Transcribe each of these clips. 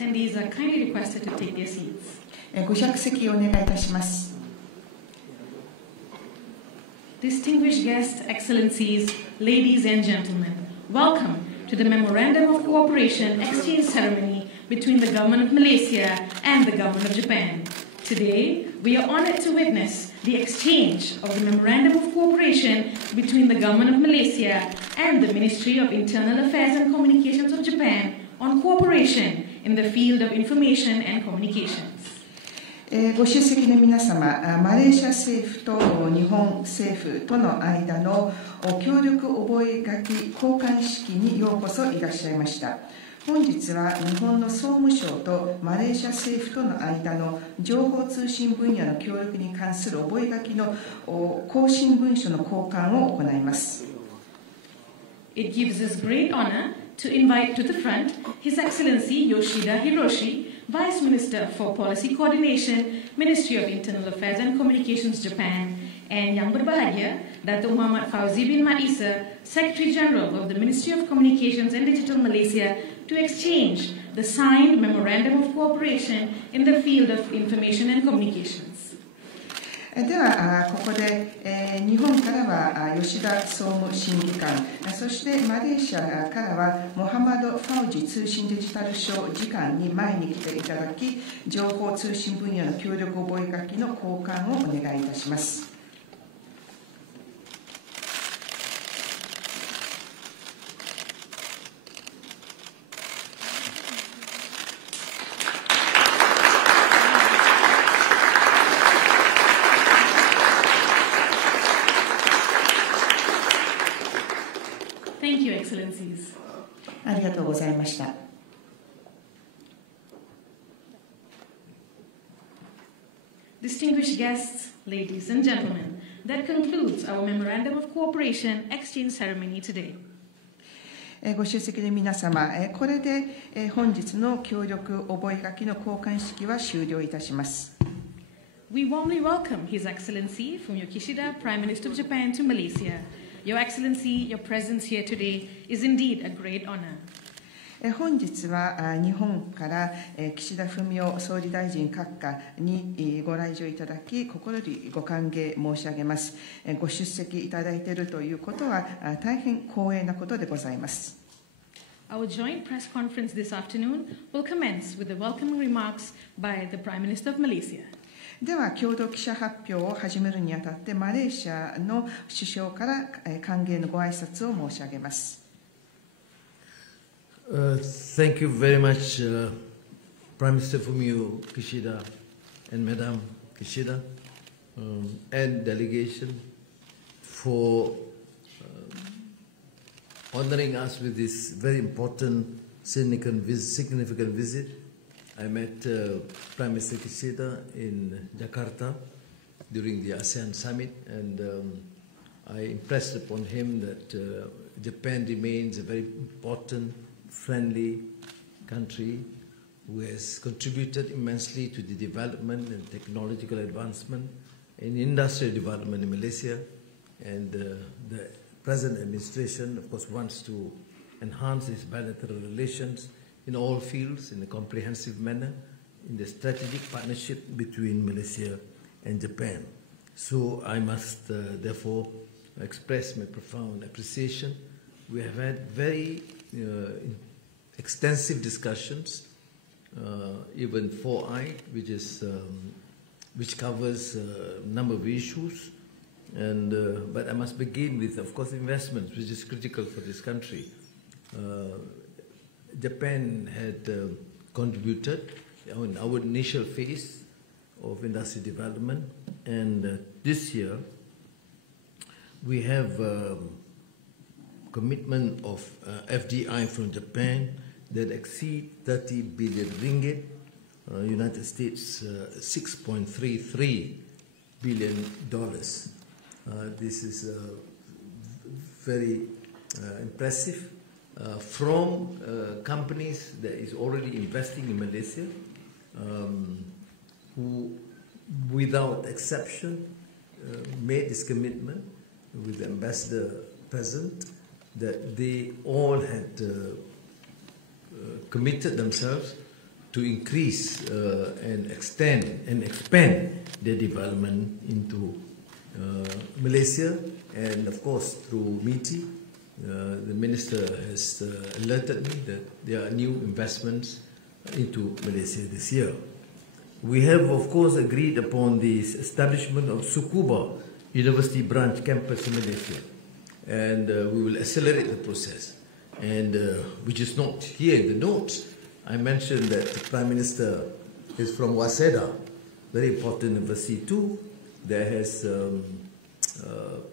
attendees are kindly requested to take their seats. ご着席をお願いいたします。 Distinguished guests, excellencies, ladies and gentlemen, welcome to the Memorandum of Cooperation Exchange Ceremony between the Government of Malaysia and the Government of Japan. Today, we are honored to witness the exchange of the Memorandum of Cooperation between the Government of Malaysia and the Ministry of Internal Affairs and Communications of Japan on cooperation in the field of information and communications. ご出席の皆様、マレーシア政府と日本政府との間の協力覚書交換式にようこそいらっしゃいました。本日は日本の総務省とマレーシア政府との間の情報通信分野の協力に関する覚書の更新文書の交換を行います。It gives us great honor to invite to the front His Excellency Yoshida Hiroshi, Vice Minister for Policy Coordination, Ministry of Internal Affairs and Communications, Japan, and Yang Berbahagia, Datuk Muhammad Fauzi bin Maisa, Secretary General of the Ministry of Communications and Digital Malaysia, to exchange the signed Memorandum of Cooperation in the field of information and communications. ではここで日本からは吉田総務審議官、そしてマレーシアからはモハマド・ファウジ通信デジタル省次官に前に来ていただき、情報通信分野の協力覚書の交換をお願いいたします。ありがとうございました。Distinguished guests, ladies and gentlemen, that concludes our Memorandum of Cooperation Exchange Ceremony today. ご出席の皆様、これで本日の協力覚書の交換式は終了いたします。We warmly welcome His Excellency Fumio Kishida, Prime Minister of Japan, to Malaysia. Your Excellency, your presence here today is indeed a great honor. 本日は日本から岸田文雄総理大臣閣下にご来場いただき、心よりご歓迎申し上げます。ご出席いただいているということは大変光栄なことでございます。Our joint press conference this afternoon will commence with the welcoming remarks by the Prime Minister of Malaysia. では共同記者発表を始めるにあたってマレーシアの首相から歓迎のご挨拶を申し上げます。Thank you very much, Prime Minister Fumio Kishida and Madam Kishida and delegation for honoring us with this very important, significant visit. I met Prime Minister Kishida in Jakarta during the ASEAN summit, and I impressed upon him that Japan remains a very important, friendly country who has contributed immensely to the development and technological advancement and industrial development in Malaysia. And the present administration, of course, wants to enhance its bilateral relations in all fields in a comprehensive manner in the strategic partnership between Malaysia and Japan. So I must therefore express my profound appreciation. We have had very extensive discussions, even 4I, which covers a number of issues. And but I must begin with, of course, investments, which is critical for this country. Japan had contributed in our initial phase of industry development, and this year we have commitment of FDI from Japan that exceed 30 billion ringgit, United States $6.33 billion. This is very impressive from companies that is already investing in Malaysia, who without exception made this commitment with the ambassador present, that they all had committed themselves to increase and extend and expand their development into Malaysia, and of course through MITI. The minister has alerted me that there are new investments into Malaysia this year. We have, of course, agreed upon the establishment of Tsukuba University branch campus in Malaysia, and we will accelerate the process. And which is not here in the notes. I mentioned that the Prime Minister is from Waseda, very important university too, that has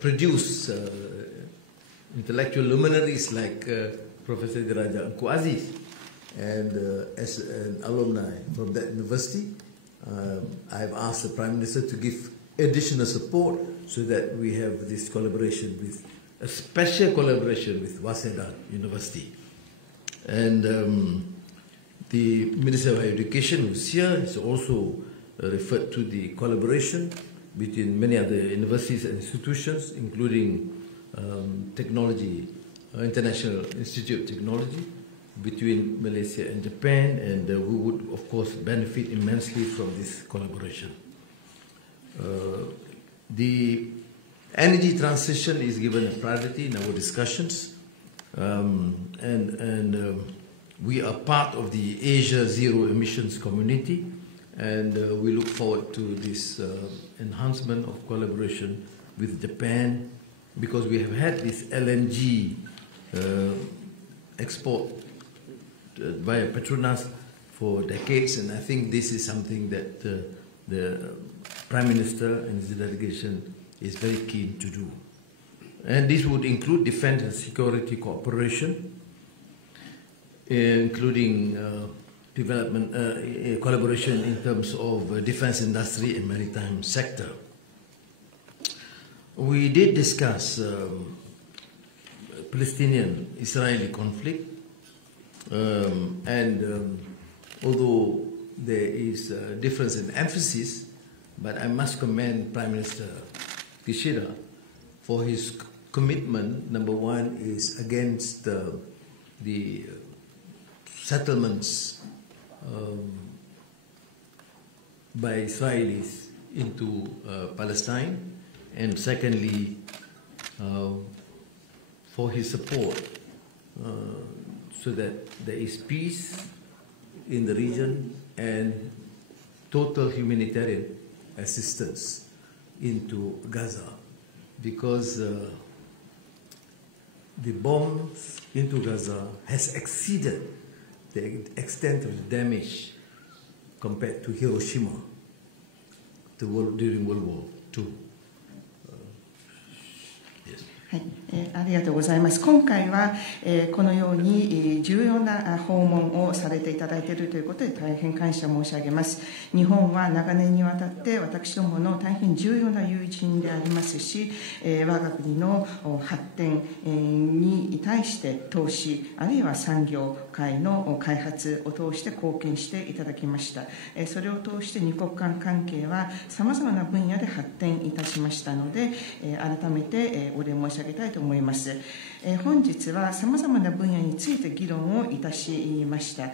produced intellectual luminaries like Professor Diraja Anku Aziz, and as an alumni from that university, I've asked the Prime Minister to give additional support so that we have this collaboration with, a special collaboration with Waseda University. And the Minister of Education, who's here, has also referred to the collaboration between many other universities and institutions, including technology, International Institute of Technology, between Malaysia and Japan, and we would, of course, benefit immensely from this collaboration. The energy transition is given a priority in our discussions, and we are part of the Asia Zero Emissions Community, and we look forward to this enhancement of collaboration with Japan, because we have had this LNG export via Petronas for decades, and I think this is something that the Prime Minister and his delegation is very keen to do. And this would include defense and security cooperation, including development, collaboration in terms of defense industry and maritime sector. We did discuss Palestinian-Israeli conflict, and although there is a difference in emphasis, but I must commend Prime Minister Kishida for his commitment. Number one is against the settlements by Israelis into Palestine, and secondly, for his support so that there is peace in the region and total humanitarian assistance into Gaza, because the bombs into Gaza has exceeded the extent of the damage compared to Hiroshima during World War II. はい、ありがとうございます。今回は、このように、重要な訪問をされていただいているということで大変感謝申し上げます。日本は長年にわたって私どもの大変重要な友人でありますし、我が国の発展に対して投資あるいは産業界の開発を通して貢献していただきました。それを通して二国間関係はさまざまな分野で発展いたしましたので、改めてお礼申し上げたいと思います。本日はさまざまな分野について議論をいたしました。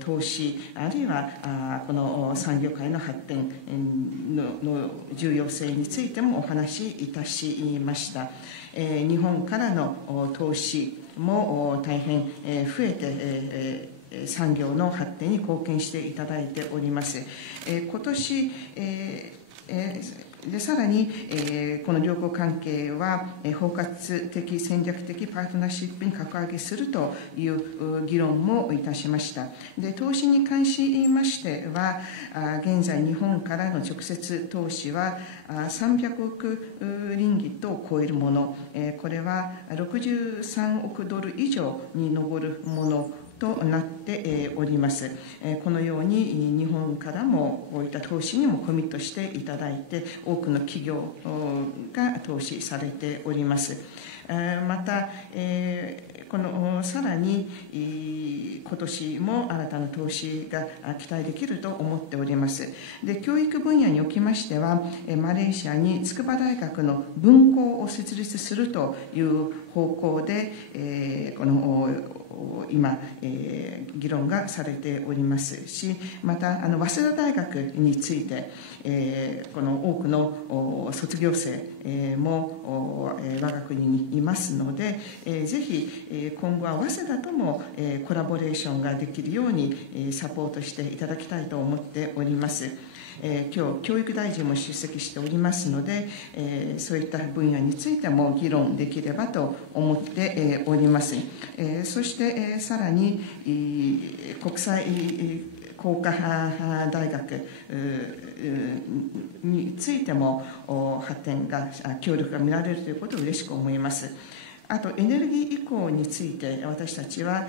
投資あるいはこの産業界の発展の重要性についてもお話しいたしました。日本からの投資も大変増えて産業の発展に貢献していただいております。今年でさらに、この両国関係は包括的戦略的パートナーシップに格上げするという議論もいたしました。で、投資に関しましては、現在日本からの直接投資は300億リンギットを超えるもの、これは63億ドル以上に上るものとなっております。このように日本からもこういった投資にもコミットしていただいて、多くの企業が投資されております。また、このさらに今年も新たな投資が期待できると思っております。で、教育分野におきましては、マレーシアに筑波大学の分校を設立するという方向で、この今、議論がされておりますし、また早稲田大学について、この多くの卒業生も我が国にいますので、ぜひ今後は早稲田ともコラボレーションができるようにサポートしていただきたいと思っております。今日、教育大臣も出席しておりますので、そういった分野についても議論できればと思っております。そして、さらに国際工科大学についても発展が、協力が見られるということを嬉しく思います。あとエネルギー移行について私たちは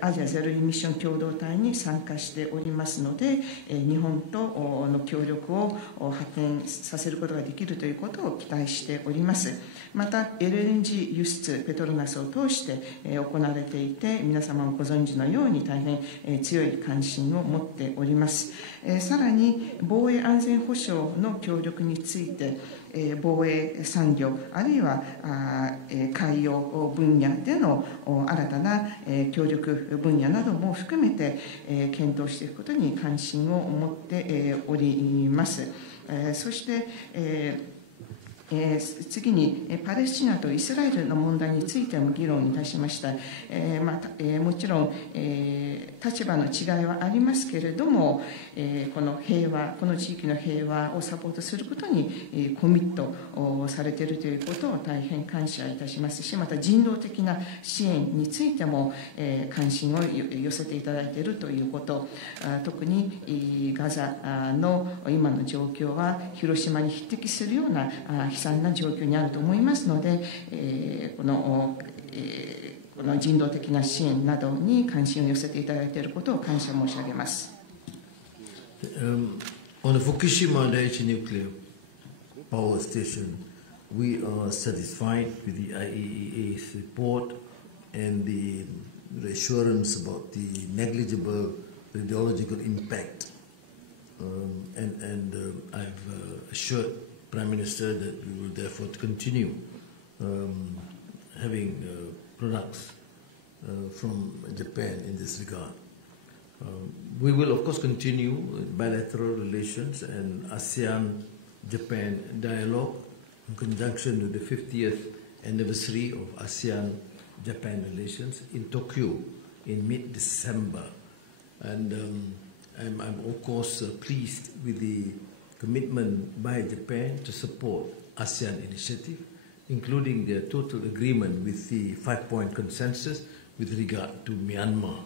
アジアゼロエミッション共同体に参加しておりますので、日本との協力を発展させることができるということを期待しております。また LNG 輸出ペトロナスを通して行われていて、皆様もご存知のように大変強い関心を持っております。さらに防衛安全保障の協力について、防衛産業あるいは海洋分野での新たな協力分野なども含めて検討していくことに関心を持っております。そして次にパレスチナとイスラエルの問題についても議論いたしました。もちろん立場の違いはありますけれども、この平和、この地域の平和をサポートすることにコミットされているということを大変感謝いたしますし、また人道的な支援についても関心を寄せていただいているということ、特にガザの今の状況は広島に匹敵するような悲惨な状況にあると思いますので、この人道的な支援などに関心を寄せていただいていることを感謝申し上げます。On the Fukushima Daiichi nuclear power station, we are satisfied with the IAEA's report and the assurance about the negligible radiological impact. I've assured Prime Minister that we will therefore continue having products from Japan in this regard. We will of course continue bilateral relations and ASEAN-Japan dialogue in conjunction with the 50th anniversary of ASEAN-Japan relations in Tokyo in mid-December. And I'm of course pleased with the commitment by Japan to support ASEAN initiative, including their total agreement with the 5-point consensus with regard to Myanmar.